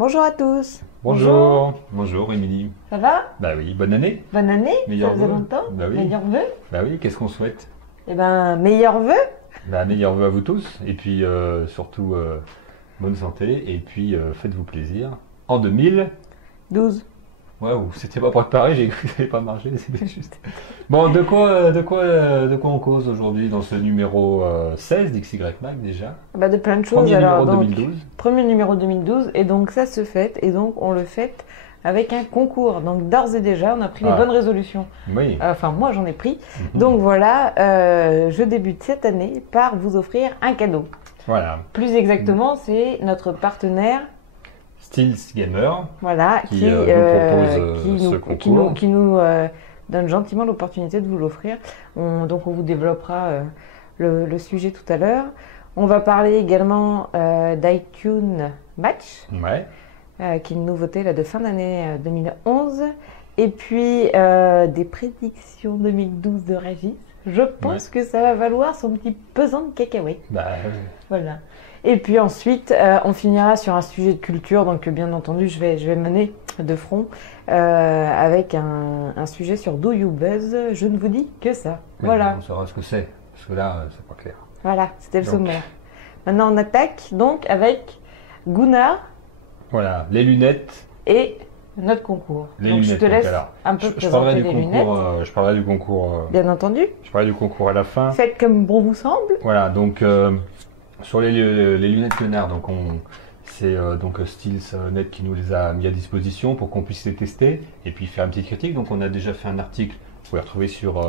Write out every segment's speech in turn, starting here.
Bonjour à tous. Bonjour, bonjour Émilie. Ça va? Bah oui, bonne année. Bonne année. Meilleurs Ça faisait vœux. longtemps. Bah oui. Meilleurs vœux. Bah oui, qu'est-ce qu'on souhaite? Eh ben, meilleurs vœux. Bah meilleurs vœux à vous tous. Et puis surtout bonne santé. Et puis faites-vous plaisir. En 2000. 12. Waouh, c'était pas préparé, j'ai cru que ça n'allait pas marcher, c'était juste. Bon, de quoi on cause aujourd'hui dans ce numéro 16 d'XY Mag déjà? Bah, de plein de choses. Premier Alors, numéro donc, 2012. premier numéro 2012. Et donc, ça se fête. Et donc, on le fête avec un concours. Donc, d'ores et déjà, on a pris les Ah. bonnes résolutions. Oui. Enfin, moi, j'en ai pris. Mhm. Donc, voilà, je débute cette année par vous offrir un cadeau. Voilà. Plus exactement, c'est notre partenaire. Steels Gamer. Voilà, Qui, nous propose ce concours. qui nous donne gentiment l'opportunité de vous l'offrir. Donc on vous développera le sujet tout à l'heure. On va parler également d'iTunes Match, Ouais. qui est une nouveauté là, de fin d'année 2011. Et puis des prédictions 2012 de Régis. Je pense que ça va valoir son petit pesant de cacahuètes. Bah, Voilà. Et puis ensuite, on finira sur un sujet de culture. Donc, bien entendu, je vais mener de front avec un sujet sur Do You Buzz. Je ne vous dis que ça. mais Voilà. on saura ce que c'est. Parce que là, c'est pas clair. Voilà, c'était le Donc. sommaire. Maintenant, on attaque donc avec Gunnar Voilà, les lunettes. et notre concours. Les donc, lunettes. je te laisse donc, alors, un peu je parlerai présenter du les lunettes. concours. Je parlerai du concours. Bien entendu. Je parlerai du concours à la fin. Faites comme bon vous semble. Voilà, donc sur les lunettes Gunnar, donc c'est donc Steels Net qui nous les a mis à disposition pour qu'on puisse les tester et puis faire une petite critique. Donc on a déjà fait un article, vous pouvez le retrouver sur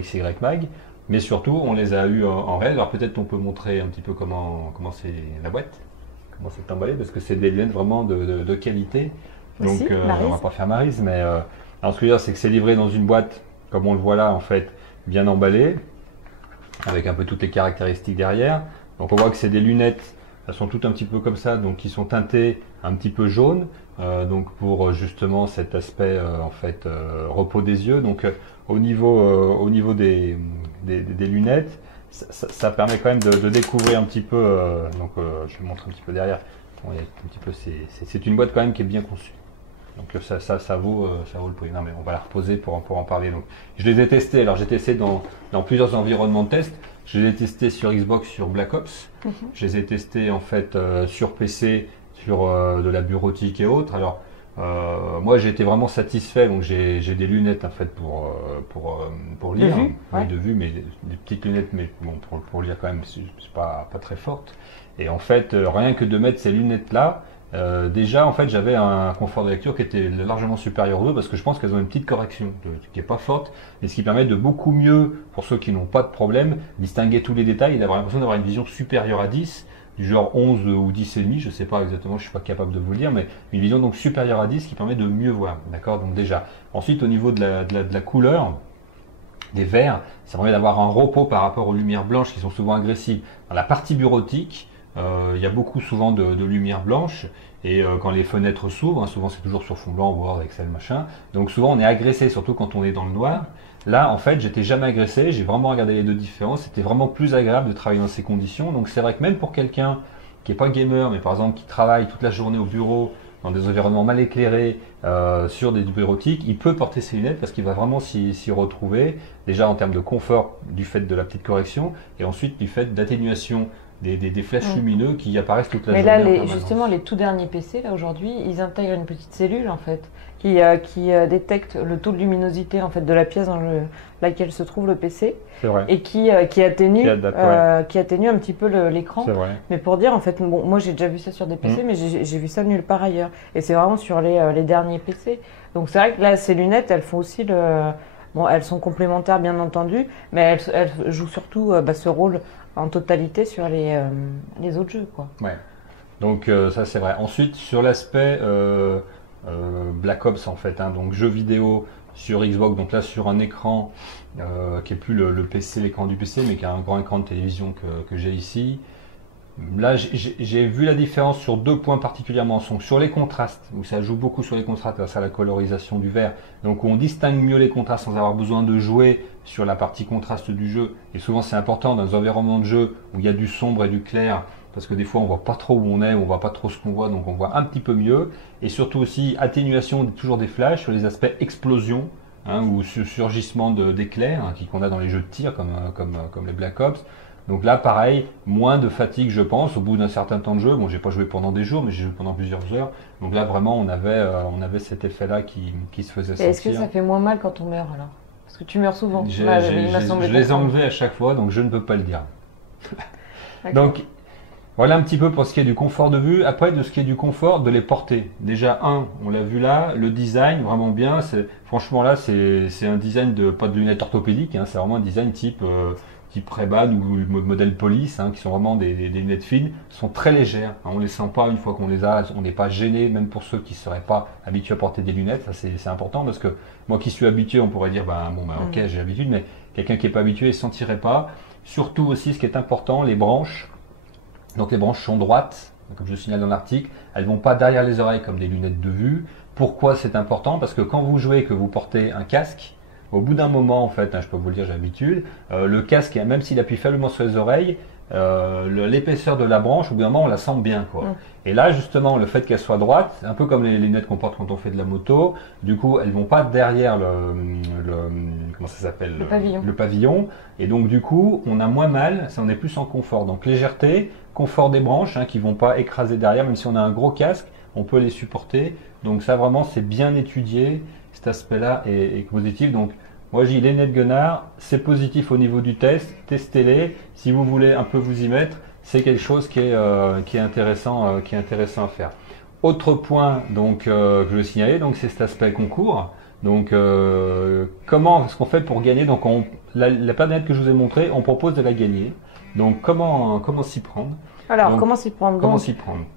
XY Mag, mais surtout on les a eu en réel. Alors peut-être on peut montrer un petit peu comment c'est la boîte, comment c'est emballé, parce que c'est des lunettes vraiment de qualité. Donc Aussi, on Maryse. va pas faire Maryse, mais alors ce que je veux dire c'est que c'est livré dans une boîte, comme on le voit là en fait, bien emballé, avec un peu toutes les caractéristiques derrière. Donc on voit que c'est des lunettes, elles sont toutes un petit peu comme ça, donc qui sont teintées un petit peu jaune, donc pour justement cet aspect en fait repos des yeux. Donc au niveau des lunettes, ça permet quand même de découvrir un petit peu. Donc je vais montrer un petit peu derrière. Bon, il y a un petit peu, c'est une boîte quand même qui est bien conçue. Donc ça vaut le prix. Non mais on va la reposer pour en parler. Donc je les ai testés. Alors j'ai testé dans plusieurs environnements de test. Je les ai testés sur Xbox, sur Black Ops. Je les ai testés en fait sur PC, sur de la bureautique et autres. Alors moi j'ai été vraiment satisfait. Donc j'ai des lunettes en fait pour De lire. vue, Oui, ouais. de vue, mais des petites lunettes, mais bon pour lire quand même, c'est pas très forte. Et en fait rien que de mettre ces lunettes là. Déjà, en fait, j'avais un confort de lecture qui était largement supérieur aux autres parce que je pense qu'elles ont une petite correction qui est pas forte, mais ce qui permet de beaucoup mieux, pour ceux qui n'ont pas de problème, distinguer tous les détails et d'avoir l'impression d'avoir une vision supérieure à 10, du genre 11 ou 10 et demi, je sais pas exactement, je suis pas capable de vous le dire, mais une vision donc supérieure à 10 qui permet de mieux voir, d'accord? Donc déjà. Ensuite, au niveau de la couleur, des verres, ça permet d'avoir un repos par rapport aux lumières blanches qui sont souvent agressives. Dans la partie bureautique, il y a beaucoup souvent de lumière blanche et quand les fenêtres s'ouvrent, hein, souvent c'est toujours sur fond blanc, Word, Excel, machin. Donc souvent on est agressé, surtout quand on est dans le noir. Là en fait j'étais jamais agressé, j'ai vraiment regardé les deux différences, c'était vraiment plus agréable de travailler dans ces conditions. Donc c'est vrai que même pour quelqu'un qui est pas gamer, mais par exemple qui travaille toute la journée au bureau, dans des environnements mal éclairés, sur des bureautiques, il peut porter ses lunettes parce qu'il va vraiment s'y retrouver, déjà en termes de confort du fait de la petite correction et ensuite du fait d'atténuation des flashs lumineux qui apparaissent toute la Mais journée. là, en permanence. justement, les tout derniers PC, là aujourd'hui, ils intègrent une petite cellule en fait qui détecte le taux de luminosité en fait de la pièce dans laquelle se trouve le PC C'est vrai, et qui atténue, Qui adapte, qui atténue un petit peu l'écran. c'est vrai. Mais pour dire en fait, bon, moi j'ai déjà vu ça sur des PC, mais j'ai vu ça nulle part ailleurs. Et c'est vraiment sur les derniers PC. Donc c'est vrai que là, ces lunettes, elles font aussi le. Bon, elles sont complémentaires bien entendu, mais elles jouent surtout ce rôle en totalité sur les autres jeux, quoi. Ouais. Donc ça c'est vrai. Ensuite sur l'aspect Black Ops en fait, hein, donc jeu vidéo sur Xbox, donc là sur un écran qui est plus le PC, l'écran du PC, mais qui a un grand écran de télévision que j'ai ici. Là, j'ai vu la différence sur deux points particulièrement. Sur les contrastes, où ça joue beaucoup sur les contrastes grâce à la colorisation du vert. Donc on distingue mieux les contrastes sans avoir besoin de jouer sur la partie contraste du jeu. Et souvent c'est important dans un environnement de jeu où il y a du sombre et du clair, parce que des fois on voit pas trop où on est, on voit pas trop ce qu'on voit, donc on voit un petit peu mieux. Et surtout aussi atténuation toujours des flashs sur les aspects explosion, ou surgissement d'éclairs, qu'on a dans les jeux de tir comme les Black Ops. Donc là, pareil, moins de fatigue, je pense, au bout d'un certain temps de jeu. Bon, j'ai pas joué pendant des jours, mais j'ai joué pendant plusieurs heures. Donc là, vraiment, on avait cet effet-là qui se faisait sentir. Est-ce que ça fait moins mal quand on meurt alors? Parce que tu meurs souvent. Je les ai enlevés à chaque fois, donc je ne peux pas le dire. Donc, voilà un petit peu pour ce qui est du confort de vue. Après, de ce qui est du confort, de les porter. Déjà, on l'a vu là, le design, vraiment bien. Franchement, là, c'est un design pas de lunettes orthopédiques, c'est vraiment un design type Ray-Ban ou le modèle Police, qui sont vraiment des lunettes fines, sont très légères. On les sent pas une fois qu'on les a, on n'est pas gêné, même pour ceux qui ne seraient pas habitués à porter des lunettes. Ça, c'est important parce que moi qui suis habitué, on pourrait dire, ok, j'ai l'habitude, mais quelqu'un qui n'est pas habitué ne sentirait pas. Surtout aussi, ce qui est important, les branches. Donc les branches sont droites, comme je signale dans l'article, elles ne vont pas derrière les oreilles comme des lunettes de vue. Pourquoi c'est important? Parce que quand vous jouez et que vous portez un casque, au bout d'un moment, en fait, je peux vous le dire, j'ai l'habitude, le casque, même s'il appuie faiblement sur les oreilles, l'épaisseur de la branche, au bout d'un moment, on la sent bien, quoi. Et là, justement, le fait qu'elle soit droite, un peu comme les lunettes qu'on porte quand on fait de la moto, du coup, elles vont pas derrière comment ça s'appelle? Le pavillon. Et donc, du coup, on a moins mal, on est plus en confort. Donc, légèreté, confort des branches, qui vont pas écraser derrière, même si on a un gros casque, on peut les supporter. Donc, ça, vraiment, c'est bien étudié. Cet aspect-là est positif. Donc, moi, j'ai les lunettes Gunnar, c'est positif au niveau du test. Testez-les. Si vous voulez un peu vous y mettre, c'est quelque chose qui est intéressant à faire. Autre point donc que je veux signaler, donc c'est cet aspect concours. Donc, comment est-ce qu'on fait pour gagner? Donc, la paire de lunettes que je vous ai montrée, on propose de la gagner. Donc, comment s'y prendre? Alors, donc, comment s'y prendre?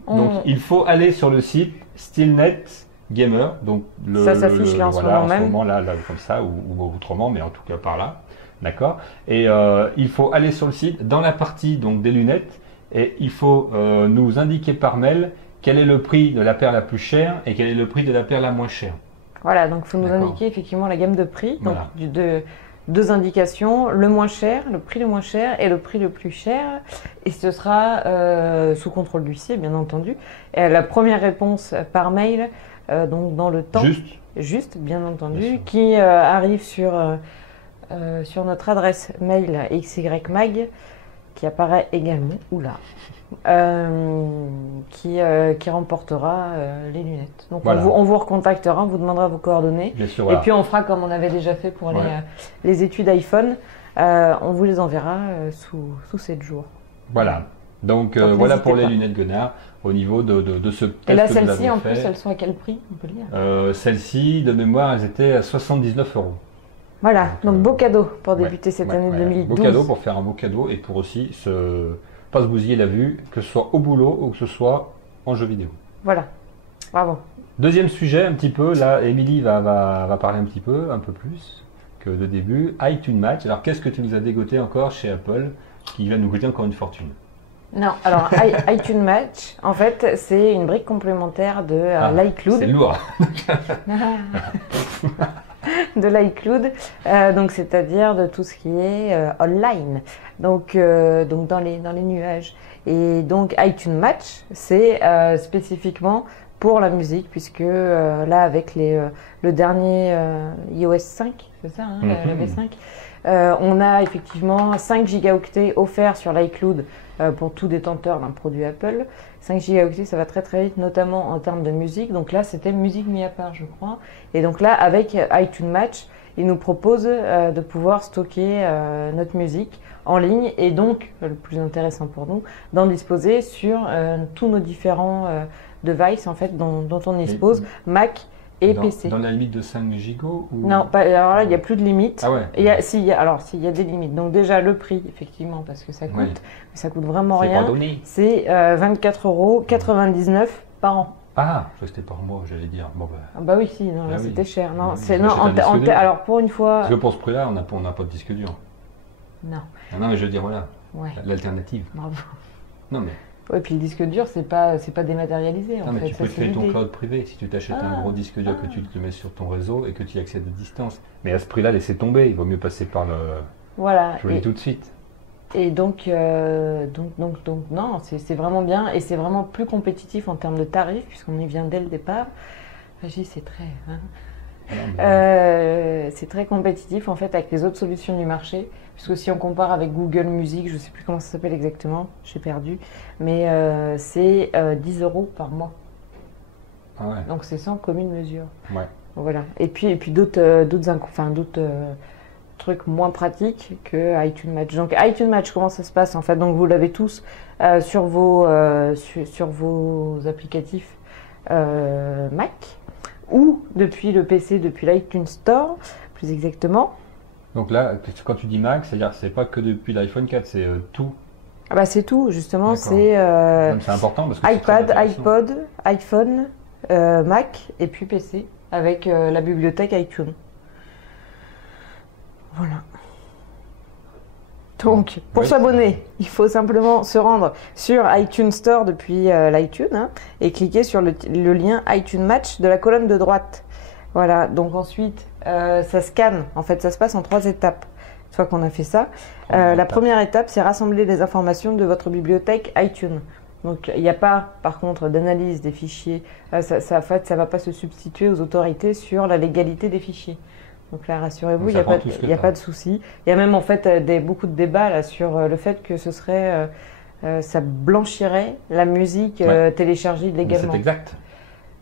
Donc, il faut aller sur le site Stillnet Gamer, donc ça s'affiche là en ce moment là comme ça ou autrement, mais en tout cas par là, d'accord. Et il faut aller sur le site dans la partie donc des lunettes et il faut nous indiquer par mail quel est le prix de la paire la plus chère et quel est le prix de la paire la moins chère. Voilà, donc il faut nous indiquer effectivement la gamme de prix, donc voilà. Deux indications, le moins cher, le prix le moins cher et le prix le plus cher. Et ce sera sous contrôle d'huissier, bien entendu. Et la première réponse par mail, donc dans le temps, juste bien entendu, qui arrive sur notre adresse mail xymag, qui apparaît également, qui remportera les lunettes. Donc voilà. on vous recontactera, on vous demandera vos coordonnées. Bien sûr, voilà. Et puis on fera comme on avait déjà fait pour les études iPhone, on vous les enverra sous 7 jours. Voilà. Donc voilà pour les lunettes Gunnar au niveau de ce test. Et là, celles-ci, en plus, elles sont à quel prix, on peut le dire? Celles-ci, de mémoire, elles étaient à 79 €. Voilà, donc beau cadeau pour débuter cette année 2012. Beau cadeau pour faire un beau cadeau et pour aussi pas se bousiller la vue, que ce soit au boulot ou que ce soit en jeu vidéo. Voilà, bravo. Deuxième sujet, un petit peu, là, Émilie va parler un peu plus que de début. iTunes Match. Alors, qu'est-ce que tu nous as dégoté encore chez Apple qui va nous coûter encore une fortune? Non, alors iTunes Match, en fait, c'est une brique complémentaire de l'iCloud. C'est lourd. De l'iCloud, donc c'est-à-dire de tout ce qui est online, donc dans les nuages. Et donc iTunes Match, c'est spécifiquement pour la musique, puisque là avec le dernier iOS 5, c'est ça, la V5, on a effectivement 5 gigaoctets offerts sur l'iCloud pour tout détenteur d'un produit Apple. 5 gigaoctets, ça va très très vite, notamment en termes de musique. Donc là, c'était musique mis à part, je crois. Et donc là, avec iTunes Match, il nous propose de pouvoir stocker notre musique en ligne et donc, le plus intéressant pour nous, d'en disposer sur tous nos différents devices en fait, dont on dispose, Mac et PC. Dans la limite de 5 gigots ou... Non, alors là, il n'y a plus de limite. Ah ouais. Il y a des limites. Donc déjà, le prix, effectivement, parce que ça coûte, mais ça coûte vraiment rien. C'est 24,99 € par an. Ah, je crois que c'était par mois, j'allais dire. Bon, bah oui, si, non, là, c'était cher. Non, alors pour une fois... Parce que pour ce prix-là, on n'a pas de disque dur. Non. Non, mais je veux dire, voilà, l'alternative. Bravo. Non, mais... Ouais, puis le disque dur, c'est pas dématérialisé. Non, mais tu peux créer ton cloud privé si tu t'achètes un gros disque dur que tu te mets sur ton réseau et que tu y accèdes à distance. Mais à ce prix-là, laissez tomber. Il vaut mieux passer par le. Voilà. Je vous le dis tout de suite. Et non, c'est vraiment bien et c'est vraiment plus compétitif en termes de tarifs puisqu'on y vient dès le départ. Régis, c'est très, hein. C'est très compétitif en fait avec les autres solutions du marché, puisque si on compare avec Google Music, je ne sais plus comment ça s'appelle exactement, j'ai perdu, mais c'est 10 € par mois. Ah ouais. Donc c'est sans commune mesure. Ouais. Voilà. Et puis d'autres trucs moins pratiques que iTunes Match. Donc iTunes Match, comment ça se passe en fait? Donc vous l'avez tous sur vos applicatifs Mac ou depuis le PC, depuis l'iTunes Store, plus exactement. Donc là, quand tu dis Mac, c'est-à-dire que c'est pas que depuis l'iPhone 4, c'est tout. Ah bah c'est tout, justement, D'accord. c'est important parce que c'est iPad, très intéressant. iPod, iPhone, Mac et puis PC avec la bibliothèque iTunes. Voilà. Donc, pour Ouais, s'abonner, il faut simplement se rendre sur iTunes Store depuis l'iTunes hein, et cliquer sur le lien iTunes Match de la colonne de droite. Voilà, donc ensuite, ça scanne. En fait, ça se passe en 3 étapes. Une fois qu'on a fait ça, la première étape, c'est rassembler les informations de votre bibliothèque iTunes. Donc, il n'y a pas, par contre, d'analyse des fichiers. En fait, ça ne va pas se substituer aux autorités sur la légalité des fichiers. Donc là, rassurez-vous, il n'y a pas de souci. Il y a même en fait beaucoup de débats là, sur le fait que ce serait, ça blanchirait la musique téléchargée illégalement. C'est exact.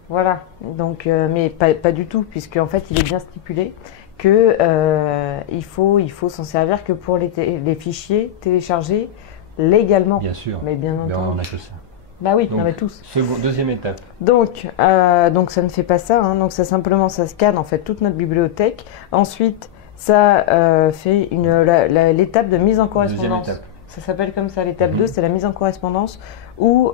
Voilà, donc, mais pas du tout, puisque en fait, il est bien stipulé que il faut s'en servir que pour les fichiers téléchargés légalement. Bien sûr. Mais bien entendu. On a que ça. Bah oui, Donc, non mais tous. Deuxième étape. Donc ça ne fait pas ça. Hein. Donc ça simplement ça scanne en fait toute notre bibliothèque. Ensuite ça fait l'étape de mise en correspondance. Ça s'appelle comme ça. L'étape 2, c'est la mise en correspondance où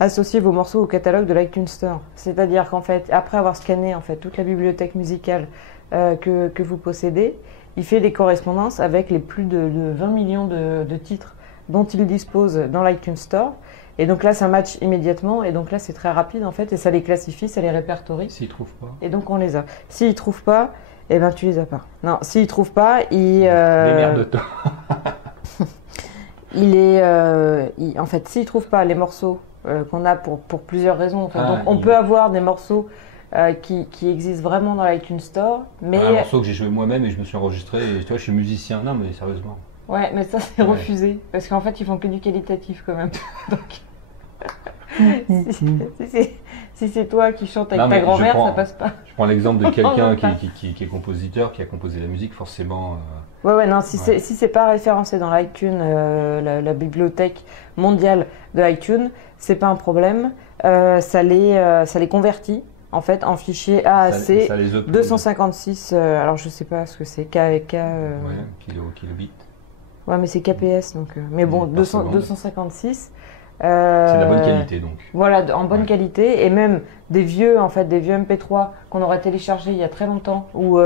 associer vos morceaux au catalogue de l'iTunes Store. C'est-à-dire qu'en fait après avoir scanné en fait toute la bibliothèque musicale que vous possédez, il fait des correspondances avec les plus de 20 millions de titres dont il dispose dans l'iTunes Store. Et donc là, ça match immédiatement. Et donc là, c'est très rapide en fait. Et ça les classifie, ça les répertorie. S'ils ne trouvent pas. Et donc on les a. S'ils ne trouvent pas, eh ben tu les as pas. Non, s'ils ne trouvent pas, Démerde-toi. En fait, s'ils ne trouvent pas les morceaux qu'on a pour plusieurs raisons. En fait. Donc on peut avoir des morceaux qui existent vraiment dans l'iTunes Store. Mais... Un morceau que j'ai joué moi-même et je me suis enregistré. Et toi, je suis musicien. Non, mais sérieusement. Ouais, mais ça c'est refusé parce qu'en fait ils font que du qualitatif quand même. Donc si c'est toi qui chantes avec ta grand-mère, ça passe pas. Je prends l'exemple de quelqu'un qui est compositeur, qui a composé la musique, forcément. Ouais, non, si c'est pas référencé dans l'iTunes, la bibliothèque mondiale de iTunes, c'est pas un problème. Ça les convertit en fait en fichier AAC 256. Alors je sais pas ce que c'est kilobits. Ouais, mais c'est KPS, donc. Mais bon, 256. C'est de la bonne qualité, donc. Voilà, en bonne qualité. Et même des vieux MP3 qu'on aurait téléchargés il y a très longtemps, ou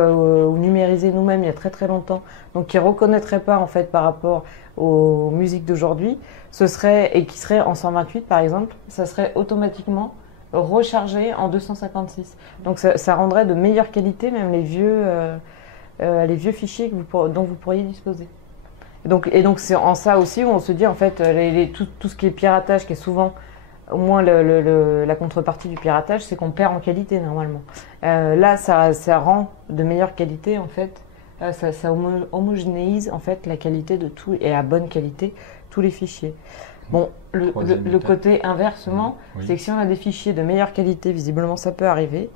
numérisés nous-mêmes il y a très très longtemps, donc qui ne reconnaîtraient pas, en fait, par rapport aux musiques d'aujourd'hui, et qui seraient en 128, par exemple, ça serait automatiquement rechargé en 256. Donc ça rendrait de meilleure qualité, même les vieux fichiers dont vous pourriez disposer. Et donc c'est en ça aussi où on se dit en fait tout ce qui est piratage, qui est souvent au moins la contrepartie du piratage, c'est qu'on perd en qualité normalement. Là ça rend de meilleure qualité en fait, ça homogénéise en fait la qualité de tout et à bonne qualité tous les fichiers. Bon, le côté inversement, c'est que si on a des fichiers de meilleure qualité, visiblement ça peut arriver.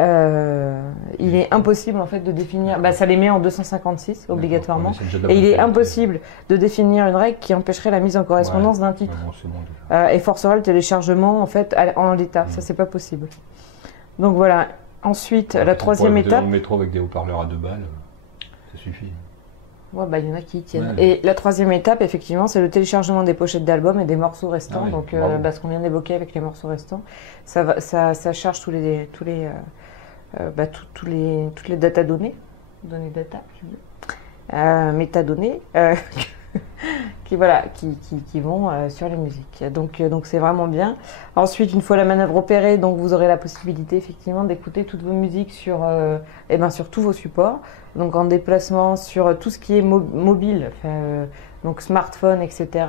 Il est impossible en fait de définir, ça les met en 256 obligatoirement, et il est impossible de définir une règle qui empêcherait la mise en correspondance d'un titre et forcerait le téléchargement en fait en l'état. Ça c'est pas possible. Donc voilà. Ensuite, la troisième étape. Dans le métro avec des haut-parleurs à 2 balles, ça suffit. Ouais, il y en a qui y tiennent. Ouais. Et la troisième étape, effectivement, c'est le télécchargement des pochettes d'albums et des morceaux restants. Donc, ce qu'on vient d'évoquer avec les morceaux restants, ça charge toutes les datadonnées, métadonnées, qui vont sur les musiques. Donc c'est vraiment bien. Ensuite, une fois la manœuvre opérée, donc vous aurez la possibilité effectivement d'écouter toutes vos musiques sur tous vos supports. Donc en déplacement sur tout ce qui est mobile, donc smartphone, etc.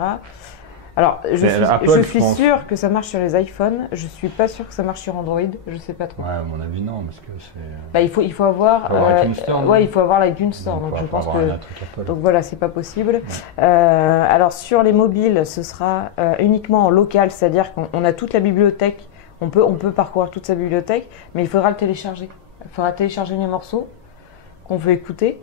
Alors, je suis sûre que ça marche sur les iPhones. Je suis pas sûre que ça marche sur Android. Je sais pas trop. Ouais, à mon avis, non, parce que c'est. Bah, il faut avoir. iTunes Store, ouais, il faut avoir l'iTunes Store. Donc, je pense que. Donc voilà, c'est pas possible. Ouais. Alors, sur les mobiles, ce sera uniquement en local, c'est-à-dire qu'on a toute la bibliothèque. On peut parcourir toute sa bibliothèque, mais il faudra le télécharger. Il faudra télécharger les morceaux qu'on veut écouter.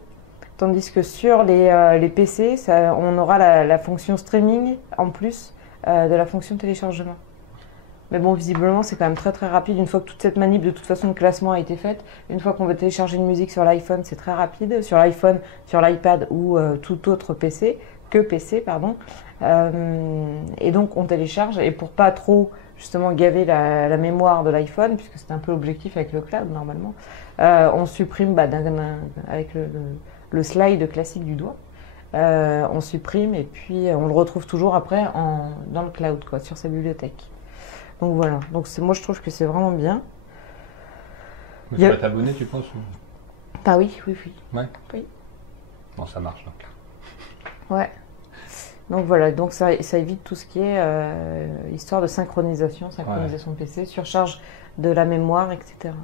Tandis que sur les PC, on aura la fonction streaming en plus de la fonction téléchargement. Mais bon, visiblement, c'est quand même très très rapide. Une fois que toute cette manip de toute façon de classement a été faite, une fois qu'on veut télécharger une musique sur l'iPhone, c'est très rapide. Sur l'iPhone, sur l'iPad ou tout autre PC, pardon. Et donc on télécharge, et pour pas trop justement gaver la mémoire de l'iPhone, puisque c'est un peu l'objectif avec le cloud normalement, on supprime avec le slide classique du doigt, on supprime et puis on le retrouve toujours après dans le cloud, quoi, sur sa bibliothèque. Donc voilà, donc moi je trouve que c'est vraiment bien. Mais tu vas t'abonner, tu penses ou... Ah oui. Ouais. Oui. Bon, ça marche donc. Ouais. Donc voilà, donc ça évite tout ce qui est histoire de synchronisation de PC, surcharge de la mémoire, etc.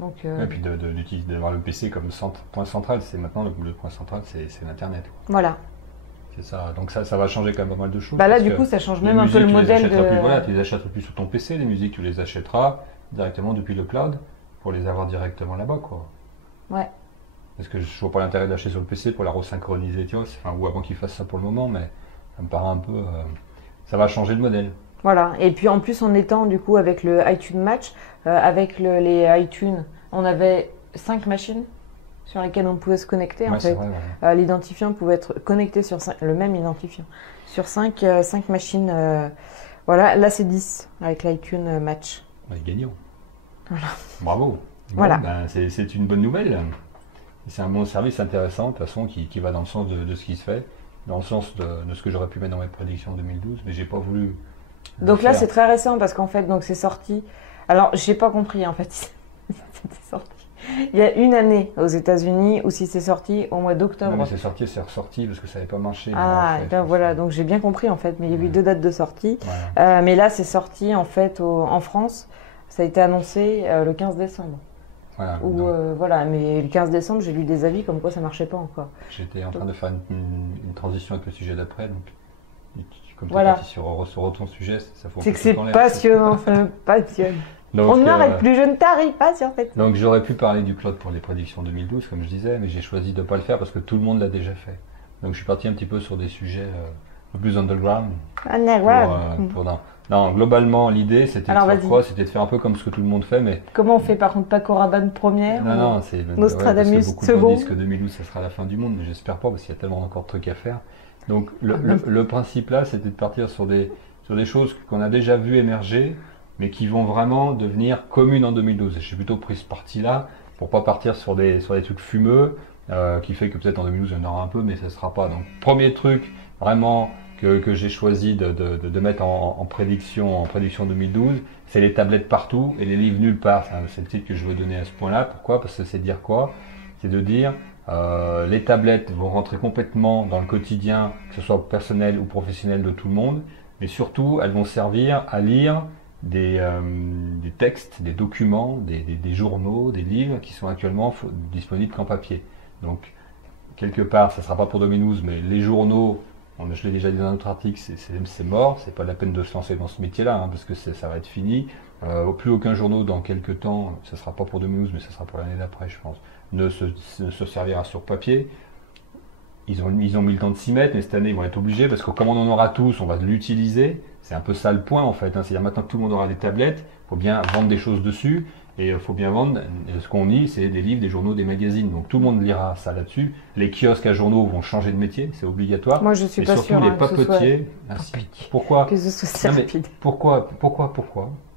Donc, et puis d'avoir le PC comme point central, c'est maintenant le point central, c'est l'Internet. Voilà. C'est ça. Donc ça va changer quand même pas mal de choses. Bah là, du coup, ça change même un peu le modèle de. Voilà, tu les achèteras plus sur ton PC, les musiques, tu les achèteras directement depuis le cloud pour les avoir directement là-bas, quoi. Ouais. Parce que je vois pas l'intérêt d'acheter sur le PC pour la resynchroniser, tu vois, ou avant qu'ils fassent ça pour le moment, mais ça me paraît un peu. Ça va changer de modèle. Voilà. Et puis en plus, en étant du coup avec le iTunes Match, avec les iTunes, on avait 5 machines sur lesquelles on pouvait se connecter. Ouais, en fait, vrai. L'identifiant pouvait être connecté sur le même identifiant sur 5 machines. Voilà. Là, c'est 10 avec l'iTunes Match. Ouais, gagnant. Voilà. Bravo. Bon, voilà. Ben, c'est une bonne nouvelle. C'est un bon service intéressant, de toute façon, qui va dans le sens de ce qui se fait, dans le sens de ce que j'aurais pu mettre dans mes prédictions 2012, mais j'ai pas voulu. Donc là, c'est très récent parce qu'en fait, donc c'est sorti. Alors, j'ai pas compris en fait. C'était sorti il y a une année aux États-Unis, ou si c'est sorti au mois d'octobre. Non, mais c'est ressorti parce que ça n'avait pas marché. Ah, donc voilà, donc j'ai bien compris en fait, mais il y a eu 2 dates de sortie. Voilà. Mais là, c'est sorti en fait en France. Ça a été annoncé le 15 décembre. Voilà, voilà, mais le 15 décembre, j'ai lu des avis comme quoi ça marchait pas encore. J'étais en train de faire une transition avec le sujet d'après, donc comme tu es voilà. parti sur ton sujet, ça faut. C'est que c'est passionnant, ça me passionne. Donc, on n'arrête plus, je ne t'arrive pas sur cette. Donc j'aurais pu parler du cloud pour les prédictions 2012, comme je disais, mais j'ai choisi de ne pas le faire parce que tout le monde l'a déjà fait. Donc je suis parti un petit peu sur des sujets un peu plus underground. Non, globalement, l'idée, c'était de faire quoi? C'était de faire un peu comme ce que tout le monde fait, mais... Comment on fait par contre? Paco Rabanne première? Non, c'est... Nostradamus beaucoup de gens disent que 2012, ça sera la fin du monde, mais j'espère pas, parce qu'il y a tellement encore de trucs à faire. Donc le principe là, c'était de partir sur des choses qu'on a déjà vues émerger, mais qui vont vraiment devenir communes en 2012. Et j'ai plutôt pris ce parti-là, pour pas partir sur des trucs fumeux, qui fait que peut-être en 2012, il y en aura un peu, mais ça ne sera pas. Donc premier truc, vraiment... que j'ai choisi de mettre en prédiction 2012, c'est les tablettes partout et les livres nulle part. C'est le titre que je veux donner à ce point-là. Pourquoi? Parce que c'est dire quoi? C'est de dire les tablettes vont rentrer complètement dans le quotidien, que ce soit personnel ou professionnel de tout le monde, mais surtout elles vont servir à lire des textes, des documents, des journaux, des livres qui sont actuellement disponibles qu'en papier. Donc quelque part, ça ne sera pas pour 2012, mais les journaux, je l'ai déjà dit dans un autre article, c'est mort, c'est pas la peine de se lancer dans ce métier-là, parce que ça va être fini. Plus aucun journaux dans quelques temps, ça sera pas pour 2012, mais ça sera pour l'année d'après, je pense, ne se servira sur papier. Ils ont mis le temps de s'y mettre, mais cette année ils vont être obligés, parce que comme on en aura tous, on va l'utiliser. C'est un peu ça le point en fait, c'est-à-dire maintenant que tout le monde aura des tablettes, il faut bien vendre des choses dessus, et il faut bien vendre, ce qu'on lit, c'est des livres, des journaux, des magazines. Donc tout le monde lira ça là-dessus. Les kiosques à journaux vont changer de métier, c'est obligatoire. Moi je suis et pas surtout sûre les papetiers. Pourquoi? Que ce soit si rapide. Pourquoi?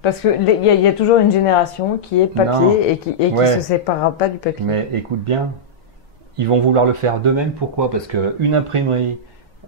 Parce qu'il y a toujours une génération qui est papier et qui se séparera pas du papier. Mais écoute bien, ils vont vouloir le faire d'eux-mêmes. Pourquoi? Parce qu'une imprimerie,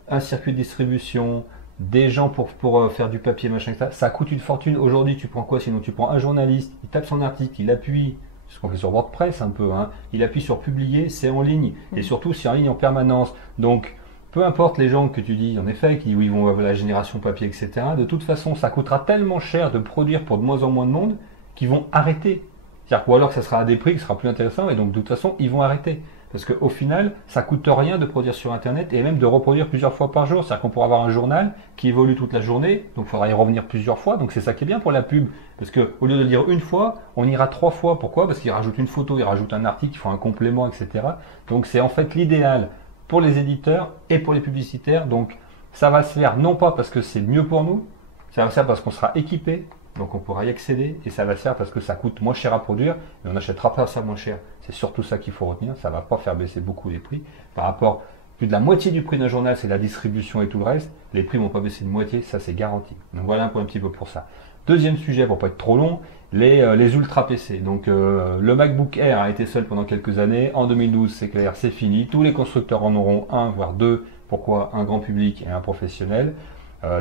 un circuit de distribution, des gens pour faire du papier, machin, etc. Ça coûte une fortune. Aujourd'hui, tu prends quoi? Sinon, tu prends un journaliste, il tape son article, il appuie, ce qu'on fait sur WordPress un peu, il appuie sur publier, c'est en ligne. Et surtout, c'est en ligne en permanence. Donc, peu importe les gens que tu dis, en effet, qui oui, vont avoir la génération papier, etc., de toute façon, ça coûtera tellement cher de produire pour de moins en moins de monde qu'ils vont arrêter. C'est-à-dire, ou alors que ça sera à des prix qui sera plus intéressant, et donc de toute façon, ils vont arrêter. Parce qu'au final, ça coûte rien de produire sur Internet et même de reproduire plusieurs fois par jour. C'est-à-dire qu'on pourra avoir un journal qui évolue toute la journée, donc il faudra y revenir plusieurs fois. Donc c'est ça qui est bien pour la pub. Parce qu'au lieu de le dire une fois, on ira 3 fois. Pourquoi? Parce qu'il rajoute une photo, il rajoute un article, il faut un complément, etc. Donc c'est en fait l'idéal pour les éditeurs et pour les publicitaires. Donc ça va se faire non pas parce que c'est mieux pour nous, ça va se faire parce qu'on sera équipé. Donc on pourra y accéder et ça va se faire parce que ça coûte moins cher à produire et on n'achètera pas ça moins cher. C'est surtout ça qu'il faut retenir. Ça ne va pas faire baisser beaucoup les prix. Par rapport, plus de la moitié du prix d'un journal, c'est la distribution et tout le reste. Les prix ne vont pas baisser de moitié, ça c'est garanti. Donc voilà un petit peu pour ça. Deuxième sujet, pour ne pas être trop long, les ultra PC. Donc le MacBook Air a été seul pendant quelques années. En 2012, c'est clair, c'est fini. Tous les constructeurs en auront un, voire deux. Pourquoi? Un grand public et un professionnel.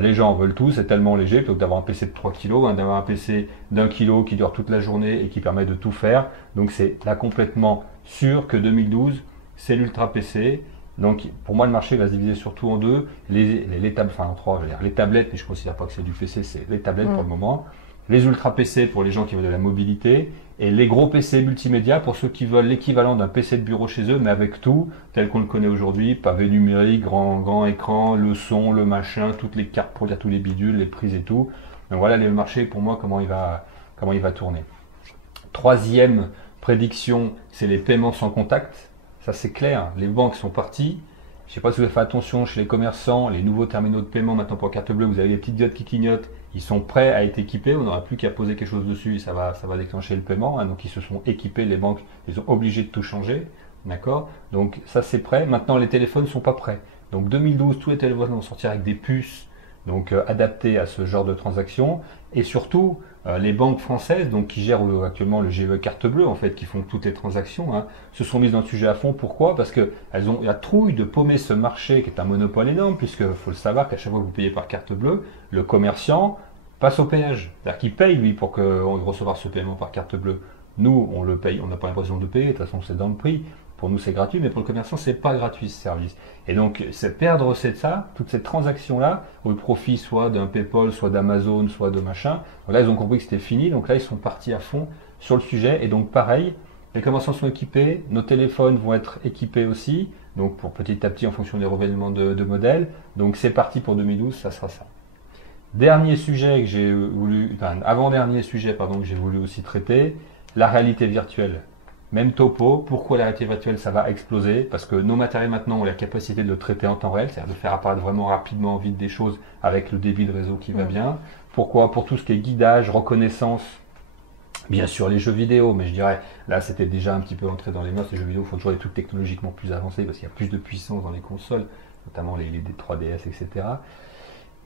Les gens en veulent tous, c'est tellement léger, plutôt que d'avoir un PC de 3 kg, d'avoir un PC d'1 kg qui dure toute la journée et qui permet de tout faire. Donc c'est là complètement sûr que 2012, c'est l'ultra PC. Donc pour moi, le marché va se diviser surtout en deux. En trois, je veux dire, les tablettes, mais je ne considère pas que c'est du PC, c'est les tablettes pour le moment. Les ultra PC pour les gens qui veulent de la mobilité et les gros PC multimédia pour ceux qui veulent l'équivalent d'un PC de bureau chez eux, mais avec tout tel qu'on le connaît aujourd'hui, pavé numérique, grand écran, le son, le machin, toutes les cartes pour dire tous les bidules, les prises et tout. Donc voilà le marché pour moi comment il va tourner. Troisième prédiction, c'est les paiements sans contact. Ça c'est clair, les banques sont parties. Je ne sais pas si vous avez fait attention chez les commerçants, les nouveaux terminaux de paiement maintenant pour carte bleue, vous avez les petites diodes qui clignotent, ils sont prêts à être équipés, on n'aura plus qu'à poser quelque chose dessus et ça va déclencher le paiement. Donc ils se sont équipés, les banques, ils sont obligés de tout changer, d'accord? Donc ça c'est prêt. Maintenant les téléphones ne sont pas prêts. Donc 2012, tous les téléphones vont sortir avec des puces donc adaptées à ce genre de transactions et surtout les banques françaises donc qui gèrent actuellement le GE carte bleue en fait qui font toutes les transactions se sont mises dans le sujet à fond. Pourquoi? Parce que elles ont la trouille de paumer ce marché qui est un monopole énorme puisque faut le savoir qu'à chaque fois que vous payez par carte bleue, le commerciant passe au péage. C'est-à-dire qu'il paye lui pour recevoir ce paiement par carte bleue. Nous on le paye, on n'a pas l'impression de payer, de toute façon c'est dans le prix. Pour nous, c'est gratuit, mais pour le commerçant, c'est pas gratuit ce service. Et donc, c'est perdre toutes ces transactions-là, au profit soit d'un PayPal, soit d'Amazon, soit de machin. Donc là, ils ont compris que c'était fini. Donc là, ils sont partis à fond sur le sujet. Et donc, pareil, les commerçants sont équipés, nos téléphones vont être équipés aussi. Donc, pour petit à petit, en fonction des renouvellements de modèles. Donc, c'est parti pour 2012, ça sera ça. Dernier sujet que j'ai voulu, avant-dernier sujet, pardon, que j'ai voulu aussi traiter, la réalité virtuelle. Même topo, pourquoi la réalité virtuelle ça va exploser? Parce que nos matériels maintenant ont la capacité de le traiter en temps réel, c'est-à-dire de faire apparaître vraiment rapidement vite des choses avec le débit de réseau qui va bien. Pourquoi? Pour tout ce qui est guidage, reconnaissance, bien sûr les jeux vidéo, mais je dirais, là c'était déjà un petit peu entré dans les mœurs, les jeux vidéo, il faut toujours des trucs technologiquement plus avancés parce qu'il y a plus de puissance dans les consoles, notamment les 3DS, etc.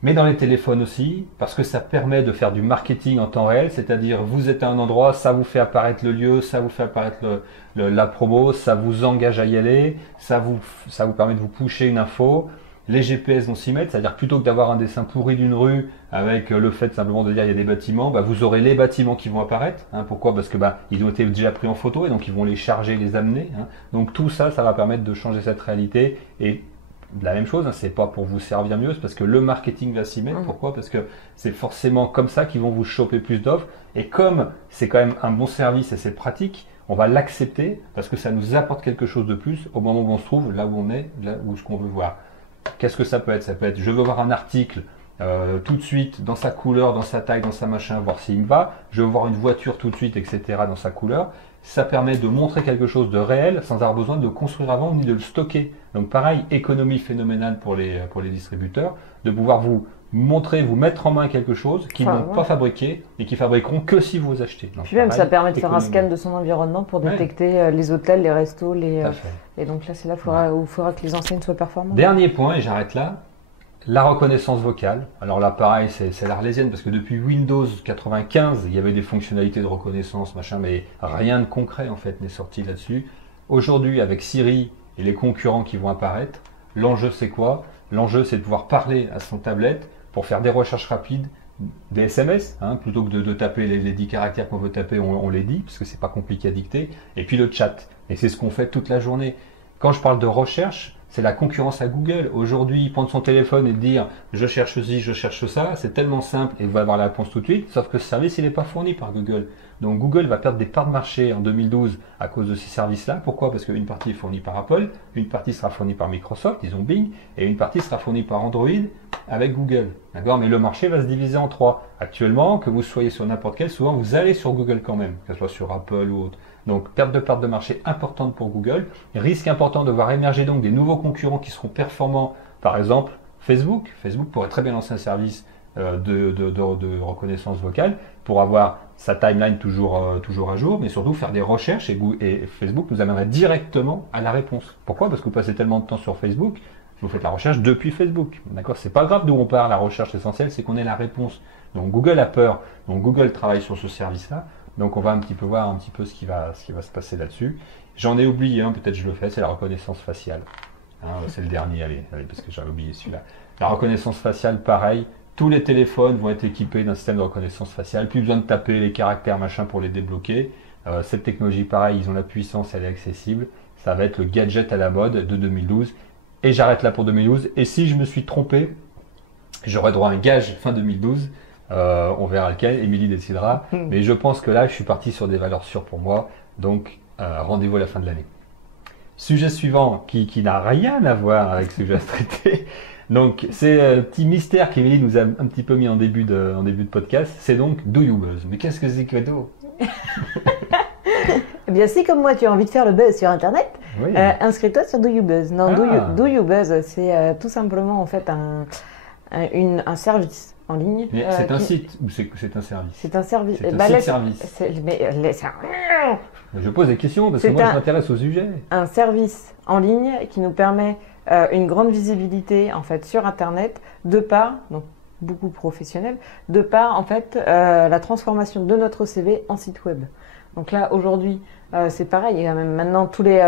Mais dans les téléphones aussi, parce que ça permet de faire du marketing en temps réel, c'est-à-dire vous êtes à un endroit, ça vous fait apparaître le lieu, ça vous fait apparaître la promo, ça vous engage à y aller, ça vous permet de vous pusher une info. Les GPS vont s'y mettre, c'est-à-dire plutôt que d'avoir un dessin pourri d'une rue avec le fait simplement de dire il y a des bâtiments, vous aurez les bâtiments qui vont apparaître. Pourquoi? Parce que ils ont été déjà pris en photo et donc ils vont les charger, les amener. Donc tout ça, ça va permettre de changer cette réalité et la même chose, c'est pas pour vous servir mieux, c'est parce que le marketing va s'y mettre. Pourquoi? Parce que c'est forcément comme ça qu'ils vont vous choper plus d'offres. Et comme c'est quand même un bon service et c'est pratique, on va l'accepter parce que ça nous apporte quelque chose de plus au moment où on se trouve, là où on est, là où ce qu'on veut voir. Qu'est-ce que ça peut être? Ça peut être, je veux voir un article tout de suite dans sa couleur, dans sa taille, dans sa machin, voir s'il me va. Je veux voir une voiture tout de suite, etc. dans sa couleur. Ça permet de montrer quelque chose de réel sans avoir besoin de construire avant ni de le stocker. Donc pareil, économie phénoménale pour les distributeurs, de pouvoir vous montrer, vous mettre en main quelque chose qu'ils n'ont pas fabriqué et qui fabriqueront que si vous achetez. Donc, puis même ça permet de faire un scan de son environnement pour détecter les hôtels, les restos, et donc là c'est là où il faudra que les enseignes soient performantes. Dernier point, et j'arrête là, la reconnaissance vocale. Alors là pareil, c'est l'arlésienne parce que depuis Windows 95, il y avait des fonctionnalités de reconnaissance, machin, mais rien de concret en fait n'est sorti là-dessus. Aujourd'hui avec Siri et les concurrents qui vont apparaître, l'enjeu c'est quoi? L'enjeu c'est de pouvoir parler à son tablette pour faire des recherches rapides, des SMS, plutôt que de taper les 10 caractères qu'on veut taper, on les dit, parce que c'est pas compliqué à dicter, et puis le chat. Et c'est ce qu'on fait toute la journée. Quand je parle de recherche, C'est la concurrence à Google. Aujourd'hui, prendre son téléphone et dire je cherche ci, je cherche ça, c'est tellement simple et vous allez avoir la réponse tout de suite, sauf que ce service, il n'est pas fourni par Google. Donc Google va perdre des parts de marché en 2012 à cause de ces services-là. Pourquoi? Parce qu'une partie est fournie par Apple, une partie sera fournie par Microsoft, ils ont Bing, et une partie sera fournie par Android avec Google. D'accord? Mais le marché va se diviser en trois. Actuellement, que vous soyez sur n'importe quel, souvent vous allez sur Google quand même, que ce soit sur Apple ou autre. Donc perte de part de marché importante pour Google, risque important de voir émerger donc des nouveaux concurrents qui seront performants, par exemple Facebook. Facebook pourrait très bien lancer un service de reconnaissance vocale pour avoir sa timeline toujours à jour, mais surtout faire des recherches et Facebook nous amènerait directement à la réponse. Pourquoi? Parce que vous passez tellement de temps sur Facebook, vous faites la recherche depuis Facebook. D'accord? C'est pas grave d'où on part, la recherche essentielle, c'est qu'on ait la réponse. Donc Google a peur, donc Google travaille sur ce service-là. Donc on va un petit peu voir un petit peu ce qui va se passer là-dessus. J'en ai oublié un, peut-être je le fais, c'est la reconnaissance faciale. Hein, c'est le dernier, allez, parce que j'avais oublié celui-là. La reconnaissance faciale, pareil, tous les téléphones vont être équipés d'un système de reconnaissance faciale, plus besoin de taper les caractères machin pour les débloquer. Cette technologie, pareil, ils ont la puissance, elle est accessible. Ça va être le gadget à la mode de 2012. Et j'arrête là pour 2012. Et si je me suis trompé, j'aurai droit à un gage fin 2012. On verra lequel, Émilie décidera. Mais je pense que là, je suis parti sur des valeurs sûres pour moi. Donc, rendez-vous à la fin de l'année. Sujet suivant, qui n'a rien à voir avec ce que je vais traiter. Donc, c'est le petit mystère qu'Émilie nous a un petit peu mis en début de podcast. C'est donc Do You Buzz. Mais qu'est-ce que c'est que Do? Eh bien, si comme moi, tu as envie de faire le buzz sur Internet, Oui. inscris-toi sur Do You Buzz. Non, Do You Buzz, c'est tout simplement en fait un service en ligne. Mais c'est un site ou c'est un service? C'est un service. C'est un site-service. Je pose des questions parce que moi, je m'intéresse au sujet. Un service en ligne qui nous permet une grande visibilité en fait sur Internet de par, donc beaucoup professionnel, de par en fait la transformation de notre CV en site web. Donc là aujourd'hui c'est pareil, il y a même maintenant tous les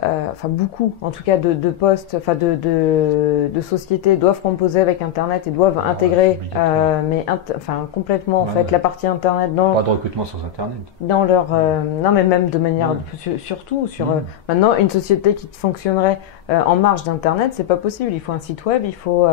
enfin beaucoup en tout cas de postes, enfin de sociétés doivent composer avec Internet et doivent intégrer enfin complètement en fait la partie Internet dans pas de recrutement sans Internet dans leur non mais même de manière surtout sur maintenant une société qui fonctionnerait en marge d'Internet, c'est pas possible, il faut un site web, il faut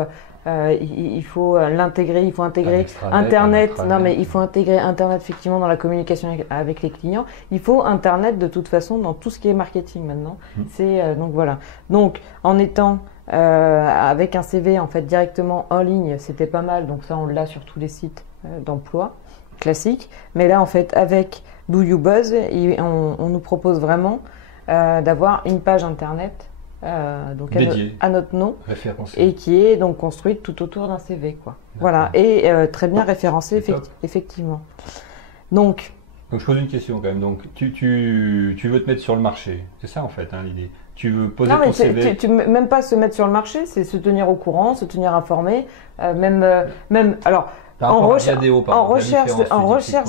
l'intégrer, il faut intégrer Internet. Non, mais il faut intégrer Internet effectivement dans la communication avec les clients. Il faut Internet de toute façon dans tout ce qui est marketing maintenant. C'est donc voilà. Donc en étant avec un CV en fait directement en ligne, c'était pas mal. Donc ça on l'a sur tous les sites d'emploi classiques. Mais là en fait avec Do You Buzz, on nous propose vraiment d'avoir une page Internet. Donc à notre nom, et qui est donc construite tout autour d'un CV, quoi. Voilà, et très bien référencée effectivement. Donc je pose une question quand même. Donc tu veux te mettre sur le marché, c'est ça en fait l'idée. Tu veux poser ton CV. Même pas se mettre sur le marché, c'est se tenir au courant, se tenir informé, même alors. En recherche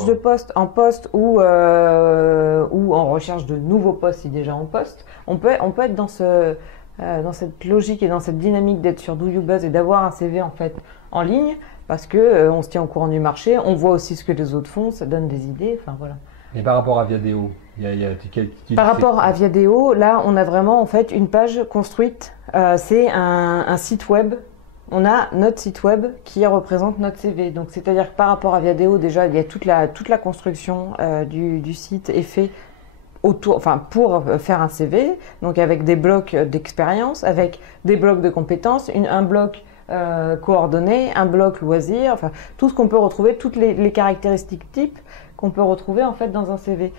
de poste, en poste ou en recherche de nouveaux postes si déjà en poste, on peut être dans cette logique et dans cette dynamique d'être sur Do You Buzz et d'avoir un CV en fait en ligne parce que on se tient au courant du marché, on voit aussi ce que les autres font, ça donne des idées, enfin voilà. Et par rapport à Viadeo, par rapport à Viadeo, là on a vraiment en fait une page construite, c'est un site web. On a notre site web qui représente notre CV. Donc, c'est-à-dire que par rapport à Viadeo, déjà, il y a toute la construction du site est fait autour, enfin, pour faire un CV. Donc, avec des blocs d'expérience, avec des blocs de compétences, un bloc coordonnées, un bloc loisirs, enfin, tout ce qu'on peut retrouver, toutes les caractéristiques types qu'on peut retrouver en fait dans un CV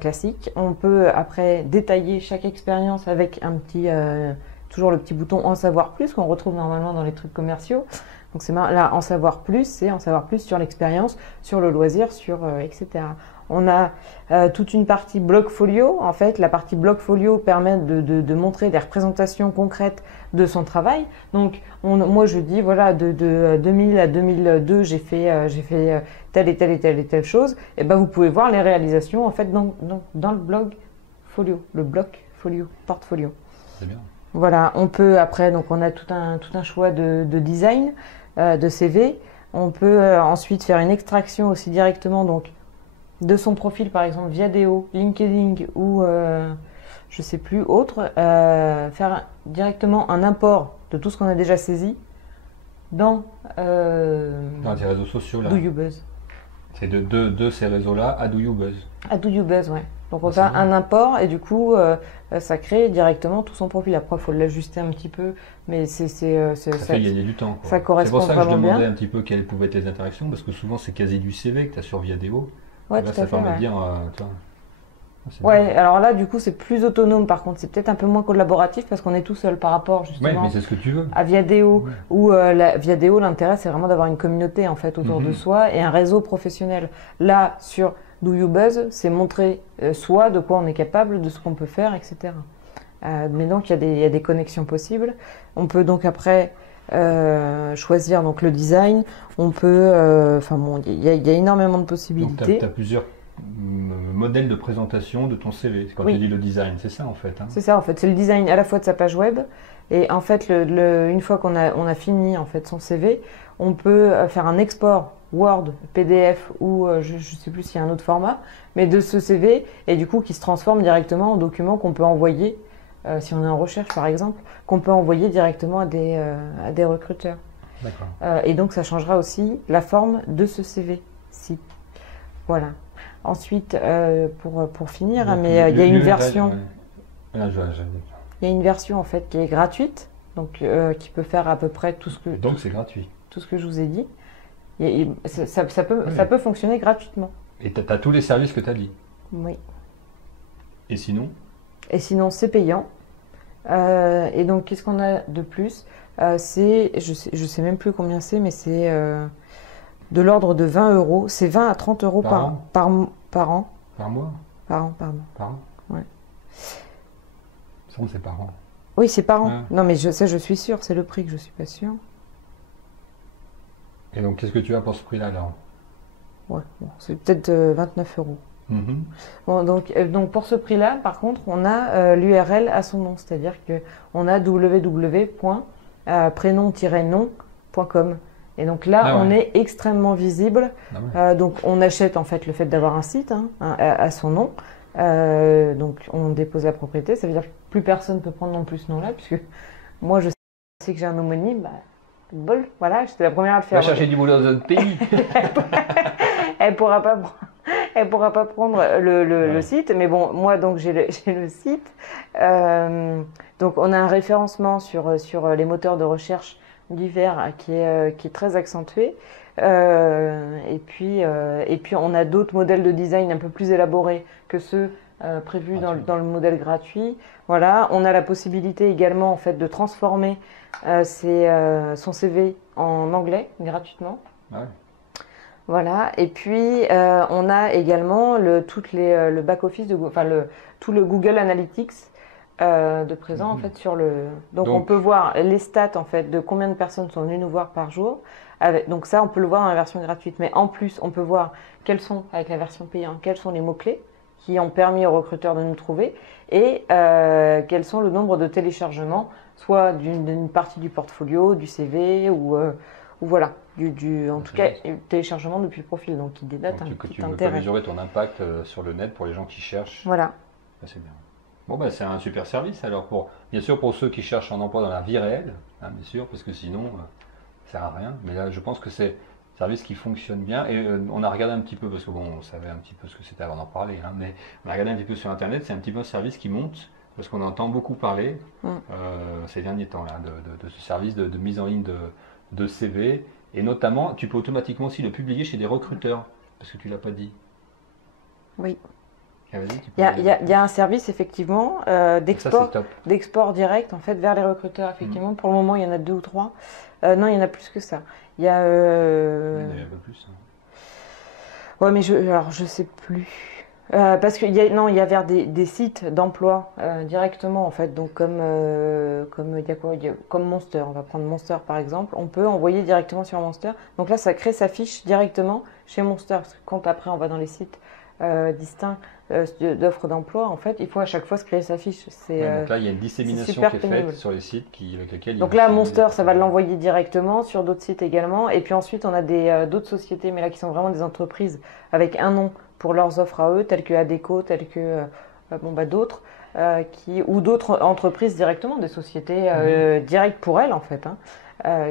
classique. On peut après détailler chaque expérience avec un petit toujours le petit bouton en savoir plus qu'on retrouve normalement dans les trucs commerciaux. Donc c'est là en savoir plus, c'est en savoir plus sur l'expérience, sur le loisir, sur etc. On a toute une partie bloc folio. En fait, la partie bloc folio permet de montrer des représentations concrètes de son travail. Donc moi je dis voilà de 2000 à 2002 j'ai fait telle et telle et telle et telle chose. Et ben vous pouvez voir les réalisations en fait dans le blog folio, le bloc folio, portfolio. C'est bien. Voilà, on peut après, donc on a tout un choix de design de CV. On peut ensuite faire une extraction aussi directement donc de son profil, par exemple Viadeo, LinkedIn ou je sais plus, autre, faire directement un import de tout ce qu'on a déjà saisi dans Dans tes réseaux sociaux là. Do You Buzz. C'est de ces réseaux-là à Do You Buzz. À Do You Buzz, ouais. Donc on Ah, fait c'est bien. un import et du coup ça crée directement tout son profil. Après il faut l'ajuster un petit peu, mais Ça fait gagner du temps, quoi. ça correspond C'est pour ça que je vraiment demandais bien. un petit peu quelles pouvaient être les interactions, parce que souvent c'est quasi du CV que tu as sur Viadeo. Ouais, Et là, tout ça à fait. permet de Ouais. dire, tu vois, c'est Ouais, bien. alors là du coup c'est plus autonome par contre, c'est peut-être un peu moins collaboratif parce qu'on est tout seul par rapport Ouais, justement mais c'est ce que tu veux. à Viadeo, Ouais. où Viadeo, l'intérêt, c'est vraiment d'avoir une communauté en fait autour de Mhm. soi et un réseau professionnel. Là, sur Do You Buzz, c'est montrer soi, de quoi on est capable, de ce qu'on peut faire, etc. Mais donc, il y a des connexions possibles. On peut donc après choisir donc, le design. On peut, enfin bon, il y a énormément de Donc, tu possibilités. as plusieurs modèles de présentation de ton CV. Quand Oui. tu dis le design, c'est ça en fait. Hein. C'est ça en fait, c'est le design à la fois de sa page web et en fait une fois on a fini en fait son CV, on peut faire un export Word, PDF ou je ne sais plus s'il y a un autre format, mais de ce CV et du coup qui se transforme directement en document qu'on peut envoyer si on est en recherche par exemple, qu'on peut envoyer directement à des recruteurs. D'accord. Et donc ça changera aussi la forme de ce CV. Si. Voilà. Ensuite, pour finir, Donc, mais il y a une l'URL, version. ouais. Là, Il y a une version en fait qui est gratuite, donc qui peut faire à peu près Donc, c'est gratuit. tout ce que je vous ai dit. Ça Oui. peut fonctionner gratuitement. Et tu as tous les services que tu as dit. Oui. Et sinon, Et sinon, c'est payant. Et donc, qu'est-ce qu'on a de plus? Je sais même plus combien c'est, mais c'est de l'ordre de 20 euros. C'est 20 à 30 euros Par an par an. par mois, Par an, pardon. par an. Ouais. Ça, c'est par an. Oui, c'est par an. Ouais. Non, mais ça, je suis sûre. C'est le prix que je suis pas sûre. Et donc, qu'est-ce que tu as pour ce prix-là, alors? Ouais, bon, c'est peut-être 29 euros. Mhm. Bon, donc pour ce prix-là, par contre, on a l'URL à son nom, c'est-à-dire que on a www.prénom-nom.com. Et donc là, Ah ouais. on est extrêmement visible. Ah ouais. Donc on achète en fait le fait d'avoir un site à son nom. Donc on dépose la propriété, ça veut dire que plus personne peut prendre non plus ce nom-là, puisque moi je sais que j'ai un homonyme, bah, bol, voilà, j'étais la première à le Va faire. chercher du boulot dans un autre pays. Elle pourra pas, elle pourra pas prendre le Ouais. site, mais bon, moi donc j'ai le site. Donc on a un référencement sur les moteurs de recherche divers qui est très accentué. Et puis on a d'autres modèles de design un peu plus élaborés que ceux prévus dans le modèle gratuit. Voilà, on a la possibilité également en fait de transformer son CV en anglais gratuitement. Ah ouais. Voilà, et puis on a également le back-office, tout le Google Analytics de présent en fait sur le. Donc on Donc- peut voir les stats en fait de combien de personnes sont venues nous voir par jour. Donc ça, on peut le voir dans la version gratuite, mais en plus, on peut voir quels sont, avec la version payante, quels sont les mots-clés qui ont permis aux recruteurs de nous trouver et quels sont le nombre de téléchargements, soit d'une partie du portfolio, du CV ou voilà, en tout cas, téléchargement depuis le profil, donc qui dédate un Donc, petit tu peux intérêt. mesurer ton impact sur le net pour les gens qui cherchent. Voilà. Ça, c'est bien. Bon, bah, c'est un super service. Alors, bien sûr, pour ceux qui cherchent un emploi dans la vie réelle, hein, bien sûr, parce que sinon, ça sert à rien. Mais là, je pense que c'est un service qui fonctionne bien. Et on a regardé un petit peu, parce que bon, on savait un petit peu ce que c'était avant d'en parler, hein, mais on a regardé un petit peu sur Internet. C'est un petit peu un service qui monte, parce qu'on entend beaucoup parler ces derniers temps là, de ce service de mise en ligne de CV. Et notamment, tu peux automatiquement aussi le publier chez des recruteurs, parce que tu l'as pas dit. Oui. Ah, vas-y, tu Il peux y a un service effectivement Ça, d'export c'est top. d'export direct en fait vers les recruteurs effectivement. Pour le moment, il y en a 2 ou 3. Non, il y en a plus que ça. Il y a Il y en a un peu plus. Hein. ouais, mais je sais plus. Parce qu'il y a vers des sites d'emploi directement en fait. Donc comme il y a quoi? Comme Monster. On va prendre Monster par exemple. On peut envoyer directement sur Monster. Donc là, ça crée sa fiche directement chez Monster. Parce que quand après on va dans les sites distincts d'offres d'emploi, en fait, il faut à chaque fois se créer sa fiche. Ouais, donc là, il y a une dissémination super qui est pénible. faite sur les sites avec lesquels Donc il là, faut Monster, ça va des- l'envoyer directement sur d'autres sites également. Et puis ensuite, on a d'autres sociétés, mais là qui sont vraiment des entreprises avec un nom pour leurs offres à eux, telles que Adecco, telles que d'autres ou d'autres entreprises directement, des sociétés directes pour elles en fait,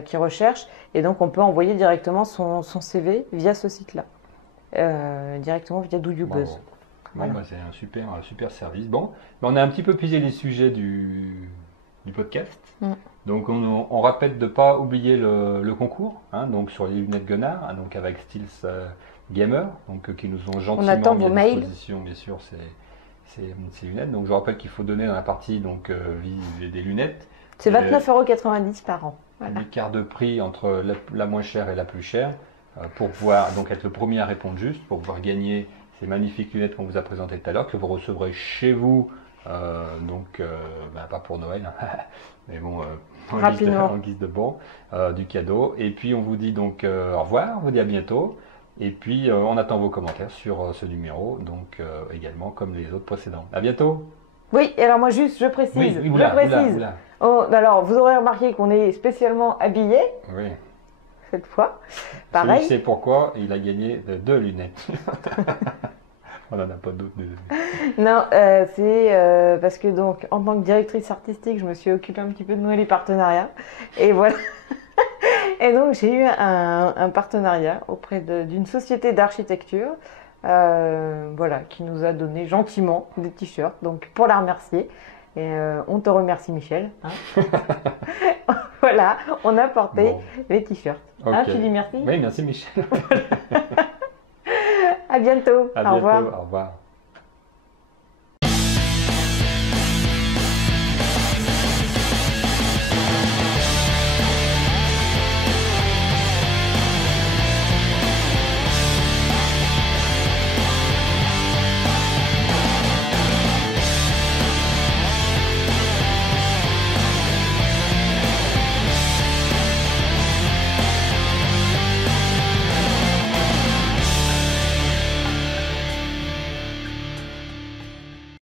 qui recherchent. Et donc on peut envoyer directement son CV via ce site-là, directement via Do You Buzz. Bon, c'est un super service. Bon, on a un petit peu pisé les sujets du podcast. Donc on rappelle de ne pas oublier le concours, donc sur les lunettes Gunnar, donc avec Steels Gamer, donc qui nous ont gentiment mis à disposition, bien sûr, ces lunettes. Donc je rappelle qu'il faut donner dans la partie des lunettes. C'est 29,90 € par an. Voilà. L'écart de prix entre la moins chère et la plus chère pour pouvoir donc être le premier à répondre juste, pour pouvoir gagner ces magnifiques lunettes qu'on vous a présentées tout à l'heure, que vous recevrez chez vous, pas pour Noël, mais bon, en guise de bon, du cadeau. Et puis on vous dit donc au revoir, on vous dit à bientôt. Et puis on attend vos commentaires sur ce numéro, donc également comme les autres précédents. À bientôt. Oui, et alors moi juste, je précise. Oula. Alors vous aurez remarqué qu'on est spécialement habillés. Oui. Cette fois. Pareil. C'est pourquoi il a gagné 2 lunettes. On n'en a pas d'autres. Non, c'est parce que donc en tant que directrice artistique, je me suis occupée un petit peu de nouer les partenariats. Et voilà. Et donc j'ai eu un partenariat auprès d'une société d'architecture, qui nous a donné gentiment des t-shirts. Donc pour la remercier, et on te remercie Michel. Voilà, on a porté les t-shirts. Okay. Tu dis merci? Oui, merci Michel. À bientôt. Au revoir.